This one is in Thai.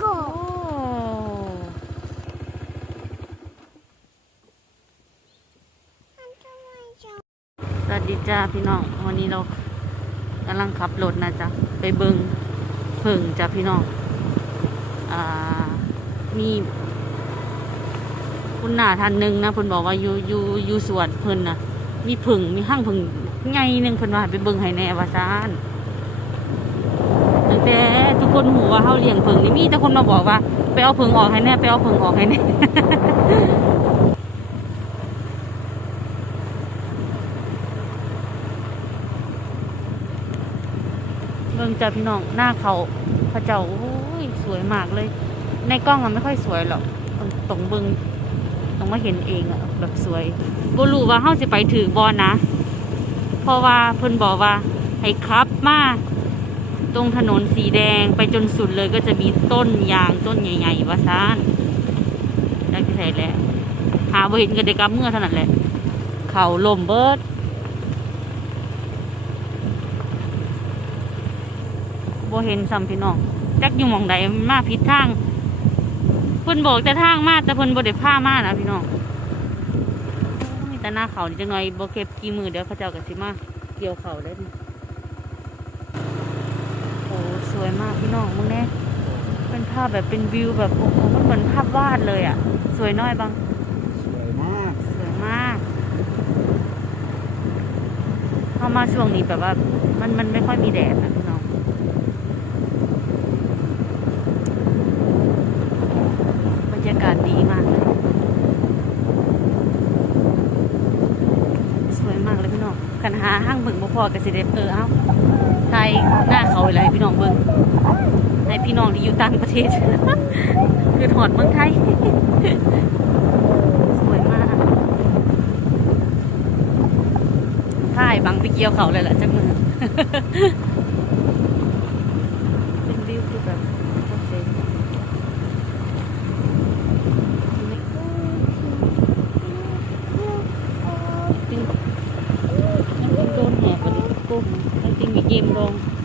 ก็สวัสดีจ้าพี่น้อง วันนี้เรากำลังขับรถนะจ๊ะ ไปเบิงเพิ่งจ้าพี่น้องอมีคุณหน้าท่านหนึ่งนะเพ่นบอกว่าอยู่อยู่อยู่สวนเพิ่นนะมีผึ่งมีห้างผึ่งไงหนึ่งเพิ่นว่าไปเบิ่งให้แน่วาซานตั้งแต่ คนหูว่าเฮาเลี้ยงผึ่งนี่มีแต่คนมาบอกว่า ไปเอาผึ่งออกให้แน่ไปเอาผึ่งออกให้แน่เบิ่งจ้าพี่น้องหน้าเขาพระเจ้าโอ้ยสวยมากเลย ในกล้องมันไม่ค่อยสวยหรอกตรงตรงเบิงต้องมาเห็นเองอะแบบสวยบรูว่าเฮาสิไปถือบอนะ เพราะว่าเพิ่นบอกว่าให้ขับมา ตรงถนนสีแดงไปจนสุดเลยก็จะมีต้นยางต้นใหญ่ๆว่าซ่านได้ที่ไหนแล้วหาบ่เห็นกันเด็กกับเมื่อเท่านั้นแหละ เขาลมเบิดบ่เห็นซ้ำพี่น้องจักอยู่มองใดมาผิดทางเพิ่นบอกแต่ทางมาแต่เพิ่นบ่ได้พามานะพี่น้องมีแต่หน้าเขานี่จังหน่อยบ่เก็บกี่มือเดี๋ยวเขาเจ้าก็สิมาเกี่ยวเขาได้ วยมากพี่น้องมึงแน่เป็นภาพแบบเป็นวิวแบบโอ้โหมันเหมือนภาพวาดเลยอะ สวยน้อยบางสวยมากสวยมากเข้ามาช่วงนี้แบบว่ามันมันไม่ค่อยมีแดดนะพี่น้องบรรยากาศดีมากเลย สวยมากเลยพี่น้องคันหาห้างเบิ่งบ่พอกับสิเดเออเอ้าไทยหน้าเขาอะไรพี่น้องเบิ่งให้พี่น้องที่อยู่ต่างประเทศ คือถอดเมืองไทยสวยมากถ่ายบังไปเกี่ยวเขาเลยแหละจังมือ 运动。